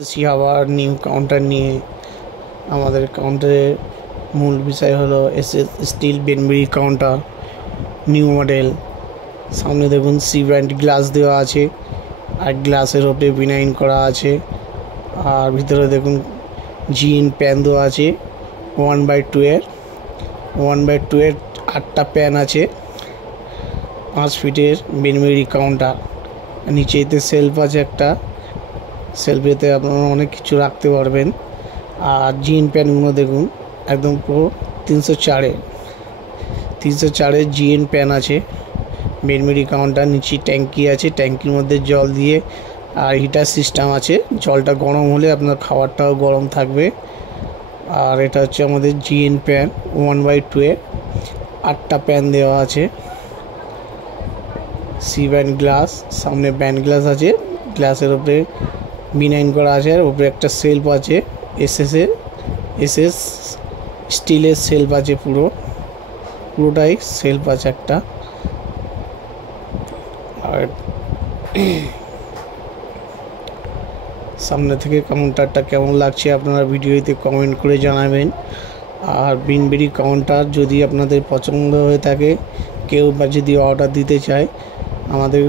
এসেছি আবার new counter নিয়ে। আমাদের কাউন্টারের মূল বিষয় হলো এসএস স্টিল বেনবেরি কাউন্টার, নিউ মডেল। সামনে দেখুন সি ব্র্যান্ড গ্লাস দেওয়া আছে, আর গ্লাসের ওপরে ভিনাইন করা আছে। আর ভিতরে দেখুন জিন প্যান দেওয়া আছে 1/2 এর 1/2 এর 8টা প্যান আছে। 5 ফিটের বেনবেরি কাউন্টার। নিচেতে সেলফ আছে একটা, সেলফেতে আপনারা অনেক কিছু রাখতে পারবেন। আর জিন প্যানগুলো দেখুন একদম পুরো 304-এর জিএন প্যান আছে। বেনবেরি কাউন্টার, নিচে ট্যাঙ্কি আছে, ট্যাঙ্কির মধ্যে জল দিয়ে আর হিটার সিস্টেম আছে। জলটা গরম হলে আপনার খাবারটাও গরম থাকবে। আর এটা হচ্ছে আমাদের জিএন প্যান 1/2 এর 8টা প্যান দেওয়া আছে। সি ব্র্যান্ড গ্লাস, সামনে ব্যান্ড গ্লাস আছে, গ্লাসের উপরে ভিনাইন করা আছে। আর উপরে একটা সেলফ আছে এসএস স্টিলের সেলফ আছে, পুরোটাই সেলফ আছে একটা। আর সামনে থেকে কাউন্টারটা কেমন লাগছে আপনারা ভিডিওতে কমেন্ট করে জানাবেন। আর বেনবেরি কাউন্টার যদি আপনাদের পছন্দ হয়ে থাকে, কেউ বা যদি অর্ডার দিতে চায়, আমাদের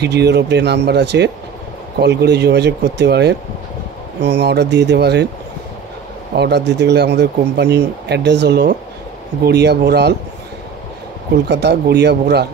ভিডিওর ওপরে নাম্বার আছে, কল করে যোগাযোগ করতে পারেন এবং অর্ডার দিতে পারেন। অর্ডার দিতে গেলে আমাদের কোম্পানির অ্যাড্রেস হলো গড়িয়া বোরাল, কলকাতা গড়িয়া বোরাল।